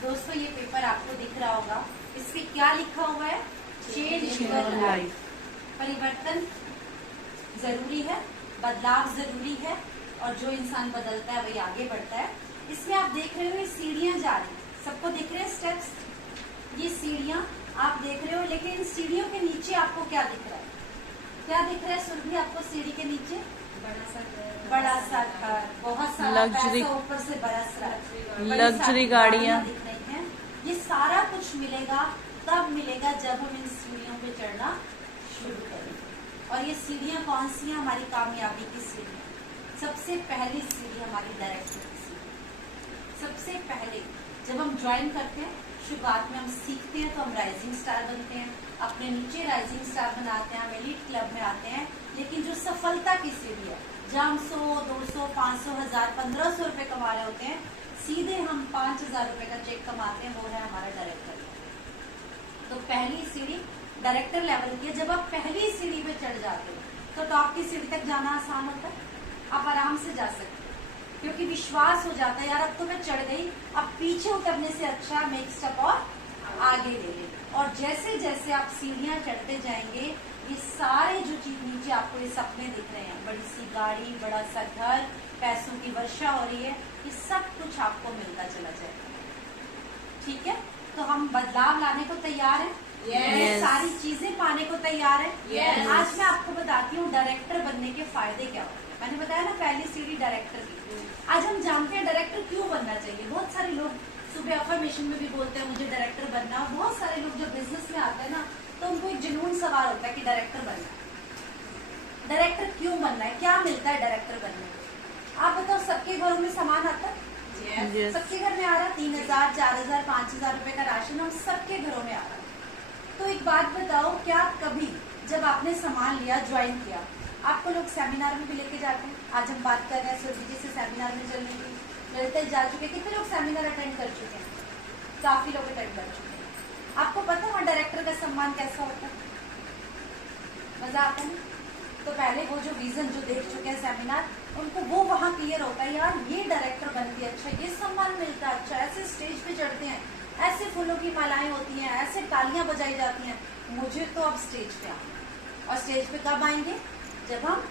दोस्तों ये पेपर आपको दिख रहा होगा, इस पे क्या लिखा हुआ है? Change your life. परिवर्तन जरूरी है, बदलाव जरूरी है, और जो इंसान बदलता है वही आगे बढ़ता है। इसमें आप देख रहे हो ये सीढ़ियां जा रही, सबको दिख रहे हैं स्टेप्स? ये सीढ़ियां आप देख रहे हो, लेकिन इन सीढ़ियों के नीचे आपको क्या दिख रहा है? क्या दिख रहा है सुरभि आपको सीढ़ी के नीचे? बड़ा सा घर, बहुत सारा पैसा ऊपर से बरस रहा है, लग्जरी गाड़ियां दिख रही हैं। ये सारा कुछ मिलेगा तब मिलेगा जब हम इन सीढ़ियों पे चढ़ना शुरू करेंगे। और ये सीढ़ियां कौन सी हैं? हमारी कामयाबी की सीढ़ियां। सबसे पहली सीढ़ी हमारी डायरेक्टर की सीढ़ी। सबसे पहले जब हम ज्वाइन करते हैं, शुरुआत में हम सीखते हैं तो हम राइजिंग स्टार बनते हैं, अपने नीचे राइजिंग स्टार बनाते हैं, हम एलीट क्लब में आते हैं। लेकिन जो सफलता की सीढ़ी है, जहाँ हम 100, 200, 500, 1000, 1500 रुपए कमा रहे होते हैं, सीधे हम 5000 रुपए का चेक कमाते हैं, वो है हमारा डायरेक्टर। तो पहली सीढ़ी डायरेक्टर लेवल की है। जब आप पहली सीढ़ी पे चढ़ जाते हो तो टॉप की सीढ़ी तक जाना आसान होता है, आप आराम से जा सकते हो, क्योंकि विश्वास हो जाता है यार अब तो मैं चढ़ गई, अब पीछे उतरने से अच्छा मैं एक स्टेप और आगे ले ले। और जैसे जैसे आप सीढ़ियां चढ़ते जाएंगे, ये सारे जो चीज नीचे आपको ये सपने दिख रहे हैं, बड़ी सी गाड़ी, बड़ा सा घर, पैसों की वर्षा हो रही है, ये सब कुछ आपको मिलता चला जाएगा। ठीक है, तो हम बदलाव लाने को तैयार हैं? Yes. सारी चीजें पाने को तैयार है? Yes. आज मैं आपको बताती हूँ डायरेक्टर बनने के फायदे क्या होते हैं। मैंने बताया ना पहली सीढ़ी डायरेक्टर की। आज हम जानते हैं डायरेक्टर क्यों बनना चाहिए। बहुत सारे लोग सुबह अफर्मेशन में भी बोलते हैं मुझे डायरेक्टर बनना, और बहुत सारे लोग जब बिजनेस में आते हैं ना तो उनको एक जुनून सवार होता है कि डायरेक्टर बनना है। डायरेक्टर क्यों बनना है? क्या मिलता है डायरेक्टर बनने में? आप बताओ, सबके घरों में सामान आता है? Yes. सबके घर में आ रहा, 3000, 4000, 5000 रुपए का राशन हम सबके घरों में आ रहा। तो एक बात बताओ, क्या कभी जब आपने सामान लिया, ज्वाइन किया, आपको लोग सेमिनार में भी लेके जाते हैं? आज हम बात कर रहे हैं सुरभि जी से सेमिनार में चलने की, ललिता जा चुके हैं, कितने लोग सेमिनार अटेंड कर चुके हैं? काफी लोग अटेंड कर चुके हैं। आपको पता है वहाँ डायरेक्टर का सम्मान कैसा होता है? मजा आता है। तो पहले वो जो विजन जो देख चुके हैं सेमिनार, उनको वो वहाँ क्लियर होता है, यार ये डायरेक्टर बनती है, अच्छा ये सम्मान मिलता है, अच्छा ऐसे स्टेज पे चढ़ते हैं, ऐसे फूलों की मालाएं होती हैं, ऐसे तालियां बजाई जाती हैं, मुझे तो अब स्टेज पे आना। और स्टेज पे कब आएंगे? जब हम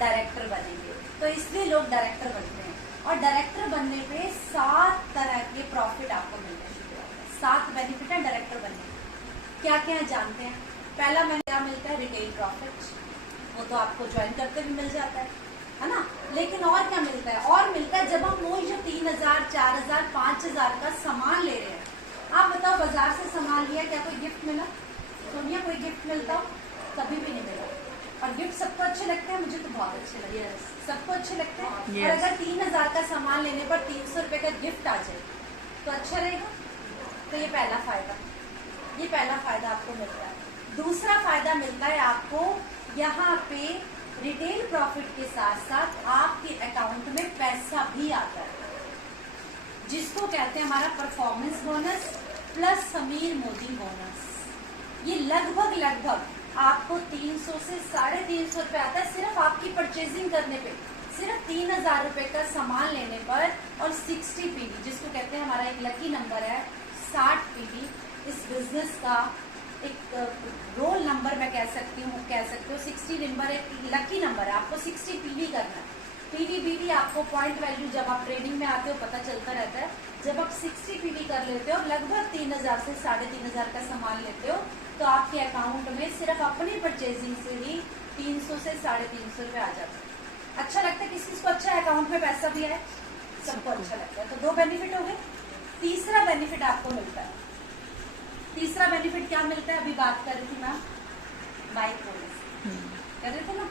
डायरेक्टर बनेंगे। तो इसलिए लोग डायरेक्टर बनते हैं। और डायरेक्टर बनने पे 7 तरह के प्रॉफिट आपको मिलने शुरू होते हैं। 7 बेनिफिट है डायरेक्टर बनने के। क्या क्या है जानते हैं? पहला क्या मिलता है? रिटेल प्रॉफिट, वो तो आपको ज्वाइन करते भी मिल जाता है ना। लेकिन और क्या मिलता है? और मिलता है जब हम वही जो 3000, 4000, 5000 का सामान ले रहे हैं। आप बताओ, बाजार से सामान लिया, क्या कोई गिफ्ट मिला? सोनिया, कोई गिफ्ट मिलता? कभी भी नहीं मिला। और गिफ्ट सबको अच्छे लगते हैं, मुझे तो बहुत अच्छे लगते हैं। सबको अच्छे लगते हैं। और अगर 3000 का सामान लेने पर 300 रुपए का गिफ्ट आ जाए तो अच्छा रहेगा। तो ये पहला फायदा, ये पहला फायदा आपको मिलता है। दूसरा फायदा मिलता है आपको यहाँ पे रिटेल प्रॉफिट के साथ साथ आपके अकाउंट में पैसा भी आता है, जिसको कहते हैं हमारा performance bonus plus Sameer Modi bonus. ये लगभग आपको 300 से 350 रुपए आता है सिर्फ आपकी परचेजिंग करने पे, सिर्फ 3000 रुपए का सामान लेने पर। और 60 पीवी, जिसको कहते हैं हमारा एक लकी नंबर है 60 पीवी, इस बिजनेस का एक रोल नंबर मैं कह सकते हो 60 नंबर एक लकी नंबर है। आपको 60 पीवी करना है। पीवी बीवी आपको पॉइंट वैल्यू जब आप ट्रेडिंग में आते हो पता चलता रहता है। जब आप 60 पीवी कर लेते हो, लगभग 3000 से 3500 का सामान लेते हो, तो आपके अकाउंट में सिर्फ अपनी परचेजिंग से ही 300 से 350 रुपए आ जाता है। अच्छा लगता है? किसी को अच्छा अकाउंट में पैसा भी है? सबको अच्छा लगता है। तो 2 बेनिफिट हो गए। तीसरा बेनिफिट आपको मिलता है। तीसरा बेनिफिट क्या मिलता है? अभी बात कर रही थी मैम, बाइक बोनस कर रहे थे ना,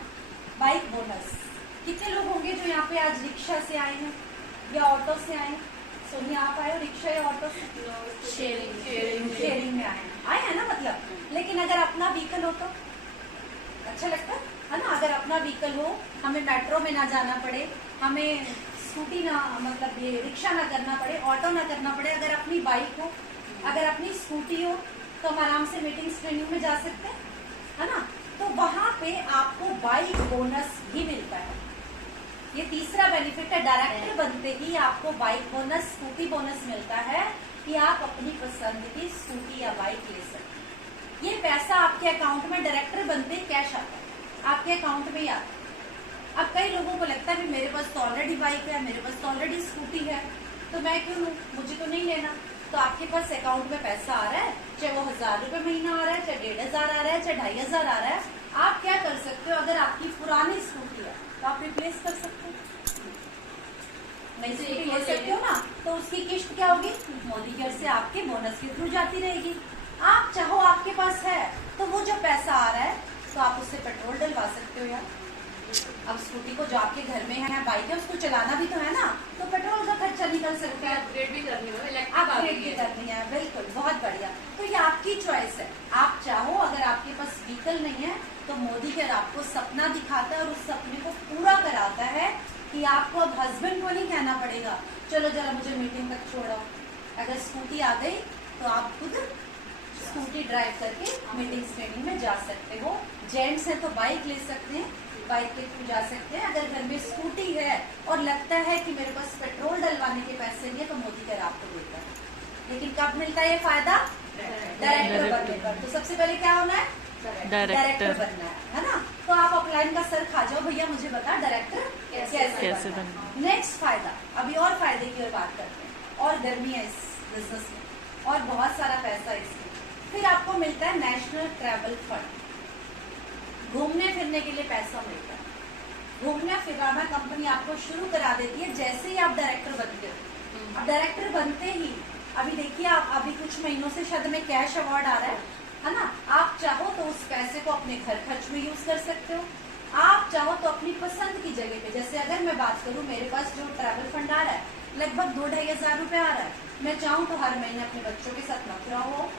बाइक बोनस। कितने लोग होंगे जो यहाँ पे आज रिक्शा से आए हैं या ऑटो से आए हैं? सोनिया, आप आए हो रिक्शा या ऑटो से? शेयरिंग में आए हैं ना, मतलब। लेकिन अगर अपना व्हीकल हो तो अच्छा लगता है ना। अगर अपना व्हीकल हो, हमें मेट्रो में ना जाना पड़े, हमें स्कूटी ना, मतलब ये रिक्शा ना करना पड़े, ऑटो ना करना पड़े। अगर अपनी बाइक हो, अगर अपनी स्कूटी हो, तो हम आराम से मीटिंग्स ट्रेनिंग में जा सकते हैं, है ना। तो वहां पे आपको बाइक बोनस भी मिलता है। ये तीसरा बेनिफिट है, डायरेक्टर बनते ही आपको बाइक बोनस, स्कूटी बोनस मिलता है कि आप अपनी पसंद की स्कूटी या बाइक ले सकते हैं। ये पैसा आपके अकाउंट में डायरेक्टर बनते ही कैश आता है, आपके अकाउंट में ही आता है। अब कई लोगों को लगता है कि मेरे पास तो ऑलरेडी बाइक है, मेरे पास तो ऑलरेडी स्कूटी है, तो मैं क्यों लूं, मुझे तो नहीं लेना। तो आपके पास अकाउंट में पैसा आ रहा है, चाहे वो 1000 रुपए महीना आ रहा है, चाहे 1500 आ रहा है, चाहे 2500 आ रहा है, आप क्या कर सकते हो, अगर आपकी पुरानी स्कूटी है तो आप रिप्लेस कर सकते हो, नई स्कूटी ले सकते हो ना, तो उसकी किश्त क्या होगी, मोदी केयर से आपके बोनस के थ्रू जाती रहेगी। आप चाहो, आपके पास है तो वो जो पैसा आ रहा है तो आप उससे पेट्रोल डलवा सकते हो यार। अब स्कूटी को जो आपके घर में है, बाइक है, उसको चलाना भी तो है ना, तो पेट्रोल का खर्चा निकल सकता है, अपग्रेड भी करनी हो, अपग्रेड भी करनी है, बिल्कुल, बहुत बढ़िया। तो ये आपकी चॉइस है, आप चाहो, अगर आपके पास व्हीकल नहीं है तो मोदी केयर आपको सपना दिखाता है और उस सपने को पूरा कराता है कि आपको अब हस्बैंड को नहीं कहना पड़ेगा चलो जरा मुझे मीटिंग तक छोड़ो। अगर स्कूटी आ गई तो आप खुद स्कूटी ड्राइव करके मीटिंग में जा सकते हो। जेंट्स है तो बाइक ले सकते हैं, बाइक के थ्रू जा सकते हैं। अगर घर में स्कूटी है और लगता है कि मेरे पास पेट्रोल डलवाने के पैसे नहीं है तो मोदी केयर आपको देता है। लेकिन कब मिलता है ये फायदा, डायरेक्टर बनने पर। तो सबसे पहले क्या होना है, डायरेक्टर बनना है ना। तो आप ऑफलाइन का सर खा जाओ, भैया मुझे बता डायरेक्टर कैसे बनना। नेक्स्ट फायदा, अभी और फायदे की ओर बात करते हैं, और गर्मी है इस बिजनेस में और बहुत सारा पैसा इसमें। फिर आपको मिलता है नेशनल ट्रैवल फंड, घूमने फिरने के लिए पैसा मिलता है। घूमना फिराना कंपनी आपको शुरू करा देती है जैसे ही आप डायरेक्टर बनते हो। अब डायरेक्टर बनते ही अभी देखिए, आप अभी कुछ महीनों से शायद में कैश अवार्ड आ रहा है ना, आप चाहो तो उस पैसे को अपने घर खर्च में यूज कर सकते हो, आप चाहो तो अपनी पसंद की जगह पे, जैसे अगर मैं बात करूं, मेरे पास जो ट्रैवल फंड आ रहा है लगभग 2-2.5 हजार रुपए आ रहा है। मैं चाहूँ तो हर महीने अपने बच्चों के साथ मथुरा हो,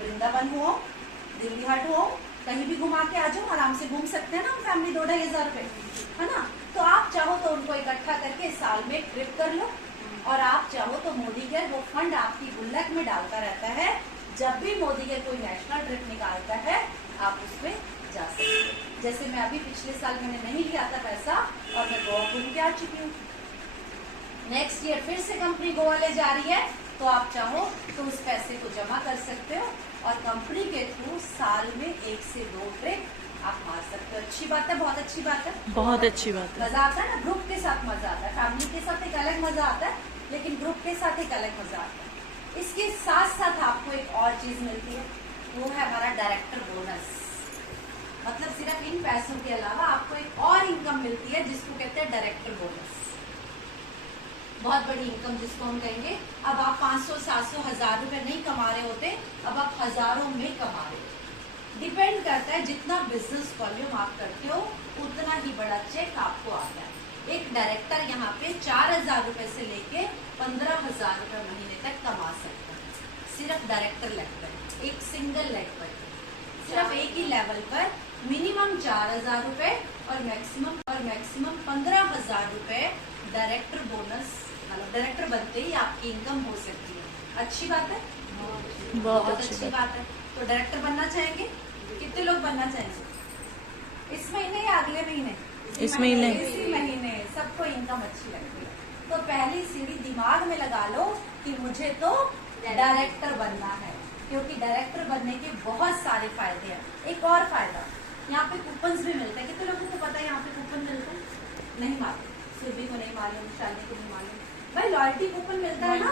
वृंदावन हो, दिल्ली हाट हो, कहीं भी घुमा के आ जाओ, आराम से घूम सकते हैं ना हम फैमिली, 2-2.5 हजार रुपए, है ना। तो आप चाहो तो उनको इकट्ठा करके साल में ट्रिप कर लो, और आप चाहो तो मोदी केयर वो फंड आपकी गुल्लक में डालता रहता है। जब भी मोदी केयर कोई नेशनल ट्रिप निकालता है आप उसमें जा सकते हो। जैसे मैं अभी पिछले साल मैंने नहीं लिया था पैसा और मैं गोवा घूम के आ चुकी हूँ। नेक्स्ट ईयर फिर से कंपनी गोवा ले जा रही है, तो आप चाहो तो उस पैसे को जमा कर सकते हो और कंपनी के थ्रू साल में 1 से 2 ट्रिप आप मार सकते हो। अच्छी बात है, बहुत अच्छी बात है, बहुत अच्छी बात है। मजा आता है ना, ग्रुप के साथ मजा आता है, फैमिली के साथ एक अलग मजा आता है, लेकिन ग्रुप के साथ एक अलग मजा आता है। इसके साथ साथ आपको एक और चीज मिलती है, वो है हमारा डायरेक्टर बोनस। मतलब सिर्फ इन पैसों के अलावा आपको एक और इनकम मिलती है जिसको कहते हैं डायरेक्टर बोनस। बहुत बड़ी इनकम जिसको हम कहेंगे। अब आप 500, 700, 1000 रुपए नहीं कमा रहे होते, अब आप हजारों में कमा रहे हो। डिपेंड करता है जितना बिजनेस वॉल्यूम आप करते हो उतना ही बड़ा चेक आपको आता है। एक डायरेक्टर यहाँ पे 4000 रुपए से लेके 15,000 रुपए महीने तक कमा सकता है, सिर्फ डायरेक्टर लेग पर, एक सिंगल लेग पर, सिर्फ एक ही लेवल पर मिनिमम 4000 रुपए और मैक्सिमम 15,000 रुपए डायरेक्टर बोनस, मतलब डायरेक्टर बनते ही आपकी इनकम हो सकती है। अच्छी बात है, बहुत अच्छी बात है। तो डायरेक्टर बनना चाहेंगे, कितने लोग बनना चाहेंगे? इस महीने या अगले महीने? इस महीने। इसी महीने सबको इनकम अच्छी लगती है। तो पहली सीढ़ी दिमाग में लगा लो कि मुझे तो डायरेक्टर बनना है, क्योंकि डायरेक्टर बनने के बहुत सारे फायदे हैं। एक और फायदा, यहाँ पे कूपन्स भी मिलते हैं। कितने लोगों को पता है यहाँ पे कूपन मिलता है? नहीं मालूम, सुरभि को नहीं मालूम, शालिनी को नहीं मालूम। भाई लॉयल्टी कूपन मिलता है ना,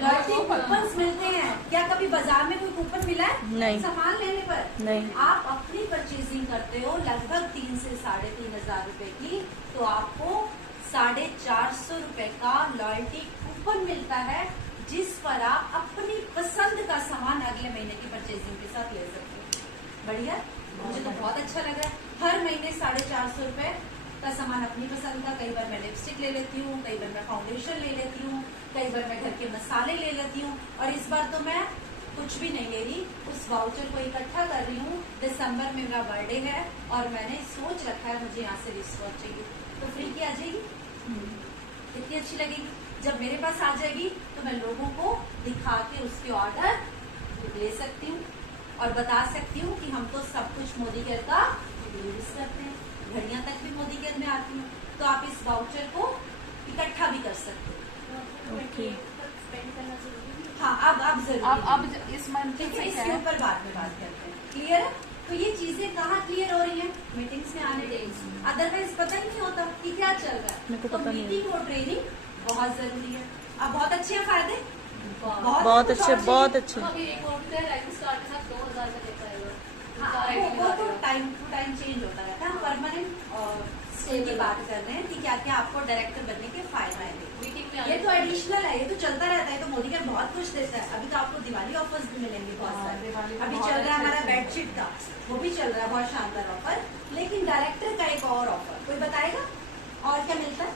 लॉयल्टी कूपन्स मिलते हैं। क्या कभी बाजार में कोई कूपन मिला है? नहीं। सामान लेने पर नहीं। आप अपनी परचेजिंग करते हो लगभग 3 से 3,500 रुपए की, तो आपको 450 रुपए का लॉयल्टी कूपन मिलता है, जिस पर आप अपनी पसंद का सामान अगले महीने की परचेजिंग के साथ ले सकते हो। बढ़िया, मुझे तो बहुत अच्छा लग रहा है। हर महीने 450 रुपए का सामान अपनी पसंद का। कई बार मैं लिपस्टिक ले लेती हूँ, कई बार मैं फाउंडेशन ले लेती हूँ, कई बार मैं घर के मसाले ले लेती हूँ, और इस बार तो मैं कुछ भी नहीं ले रही, उस वाउचर को इकट्ठा कर रही हूँ। दिसंबर में मेरा बर्थडे है और मैंने सोच रखा है मुझे यहाँ से रिस्वॉच चाहिए, तो फ्री की आ जाएगी, कितनी अच्छी लगेगी। जब मेरे पास आ जाएगी तो मैं लोगों को दिखा के उसके ऑर्डर ले सकती हूँ और बता सकती हूँ कि हम तो सब कुछ मोदी केयर का यूज करते हैं। घड़ियां तक भी मोदी केयर में आती हैं, तो आप इस वाउचर को इकट्ठा भी कर सकते हो। ओके। हाँ, अब जरूर अब इस मंथ ठीक है, इसके ऊपर बाद में बात करते हैं। क्लियर है? तो ये चीजें कहाँ क्लियर हो रही हैं? मीटिंग्स में आने के, अदरवाइज पता ही नहीं होता कि क्या चल रहा मेरे को है। तो पता नहीं है। मीटिंग और ट्रेनिंग बहुत जरूरी है। अब बहुत अच्छे हैं फायदे, बहुत कुछ अच्छे, और बहुत चाहिए? अच्छे। अभी एक और थे राइटिंग स्टार के साथ 2000 का देता है हाँ, वो तो टाइम टू टाइम चेंज होता रहता है। हम परमानेंट स्टे की बात कर रहे हैं कि क्या क्या आपको डायरेक्टर बनने के फायदे हैं। मीटिंग में ये तो एडिशनल है, ये तो चलता रहता है। तो मोदी का बहुत कुछ देता है। अभी तो आपको दिवाली ऑफर्स भी मिलेंगे बहुत हाँ, सारे। दिवाली पे अभी बहुत चल रहा है अच्छे हमारा अच्छे। बेडशीट का, वो भी चल रहा है, बहुत शानदार ऑफर। लेकिन डायरेक्टर का एक और ऑफर कोई बताएगा और क्या मिलता है?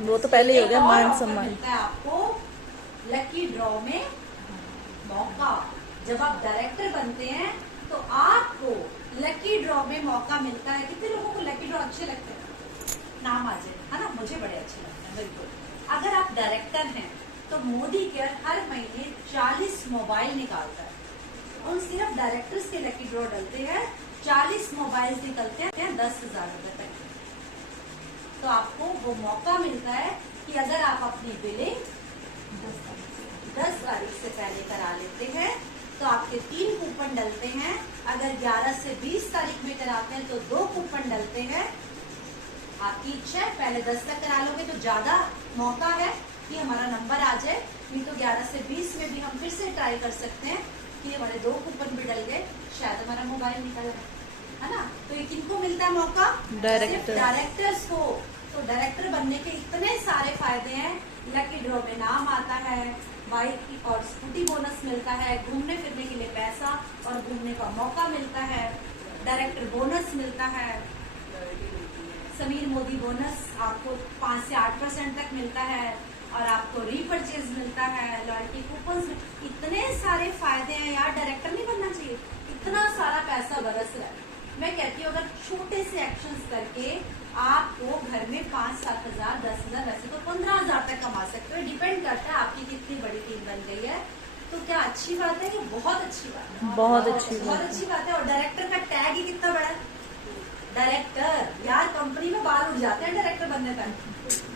वो तो पहले ही हो गया, एक और मान ऑफर सम्मान। मिलता है आपको लकी ड्रॉ में मौका। जब आप डायरेक्टर बनते हैं तो आपको लकी ड्रॉ में मौका मिलता है। कितने लोगों को लकी ड्रॉ अच्छे लगते हैं? नाम आ जाए, है ना? मुझे बड़े अच्छे लगते हैं, बिल्कुल। अगर आप डायरेक्टर हैं तो मोदी केयर हर महीने 40 मोबाइल निकालता है। उन सिर्फ डायरेक्टर्स के लकी ड्रॉ डलते हैं, 40 मोबाइल निकलते हैं 10,000 रुपए तक। तो आपको वो मौका मिलता है कि अगर आप अपनी बिलिंग 10 तारीख से पहले करा लेते हैं तो आपके 3 कूपन डलते हैं। अगर 11 से 20 तारीख में कराते हैं तो 2 कूपन डलते हैं। आपकी इच्छा है, पहले 10 तक करा लोगे तो ज्यादा मौका है कि हमारा नंबर आ जाए, नहीं तो 11 से 20 में भी हम फिर से ट्राई कर सकते हैं कि हमारे 2 कूपन भी डल गए, शायद हमारा मोबाइल निकल गया, है ना? तो ये किनको मिलता है मौका? डायरेक्टर। सिर्फ डायरेक्टर्स को। तो डायरेक्टर बनने के इतने सारे फायदे हैं। लकी ड्रॉ में नाम आता है, बाइक और स्कूटी बोनस मिलता है, घूमने फिरने के लिए पैसा और घूमने का मौका मिलता है, डायरेक्टर बोनस मिलता है, समीर मोदी बोनस आपको 5 से 8% तक मिलता है, और आपको रीपरचेज मिलता है, लॉयल्टी कूपन। इतने सारे फायदे हैं यार, डायरेक्टर नहीं बनना चाहिए? इतना सारा पैसा बरस रहा है। मैं कहती हूँ अगर छोटे से एक्शंस करके आपको घर में 5-7 हजार, 10,000, वैसे तो 15,000 तक कमा सकते हो। डिपेंड करता है आपकी कितनी बड़ी टीम बन गई है। तो क्या अच्छी बात है? ये बहुत अच्छी बात है, बहुत अच्छी बहुत बात अच्छी बात है। और डायरेक्टर का टैग ही कितना बड़ा है। डायरेक्टर यार, कंपनी में बाल उड़ जाते हैं डायरेक्टर बनने तक,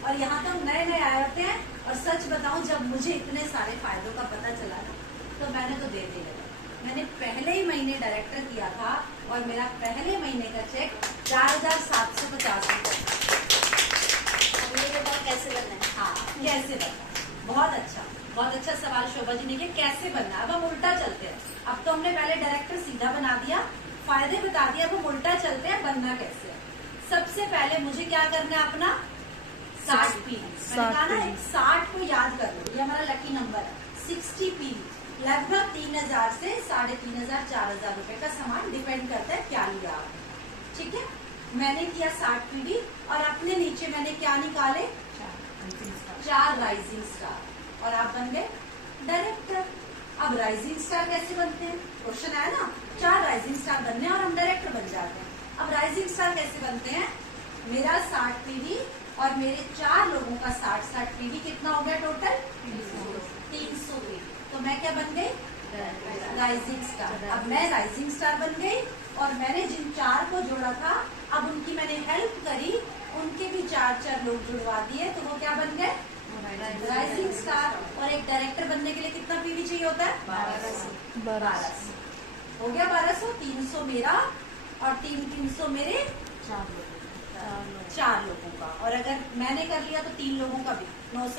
और यहाँ तो नए नए आए होते हैं। और सच बताऊं, जब मुझे इतने सारे फायदों का पता चला ना, तो मैंने तो दे दिया। मैंने पहले ही महीने डायरेक्टर किया था और मेरा पहले महीने का चेक 4,750 रुपए। कैसे बनना है? हाँ, कैसे बनना? बहुत अच्छा सवाल शोभा जी ने किया, कैसे बनना? अब हम उल्टा चलते हैं। अब तो हमने पहले डायरेक्टर सीधा बना दिया, फायदे बता दिया, अब हम उल्टा चलते हैं, बनना कैसे है। सबसे पहले मुझे क्या करना है? अपना 60 पी। मैंने कहा ना, 60 को याद कर लो, ये हमारा लकी नंबर है। 60 पी लगभग 3,000 से 3,500, 4,000 रुपए का सामान, डिपेंड करता है क्या लिया आपने। ठीक है, मैंने किया 60 पीडी और अपने नीचे मैंने क्या निकाले? 4 राइजिंग स्टार, और आप बन गए डायरेक्टर। अब राइजिंग स्टार कैसे बनते हैं? क्वेश्चन आया ना, 4 राइजिंग स्टार बनने और हम डायरेक्टर बन जाते हैं। अब राइजिंग स्टार कैसे बनते हैं? मेरा 60 पीडी और मेरे 4 लोगों का 60 पीडी, कितना हो गया टोटल? 300 पीडी। तो मैं क्या बन गई? Rising star. अब मैं राइजिंग स्टार बन गई और मैंने जिन 4 को जोड़ा था, अब उनकी मैंने हेल्प करी, उनके भी 4 लोग जुड़वा दिए, तो वो क्या बन गए? Rising star. और एक डायरेक्टर बनने के लिए कितना पीवी चाहिए होता है? 1200। हो गया 1200। 300 मेरा और 300 मेरे 4 लोगों का। और अगर मैंने कर लिया तो 3 लोगों का भी 900।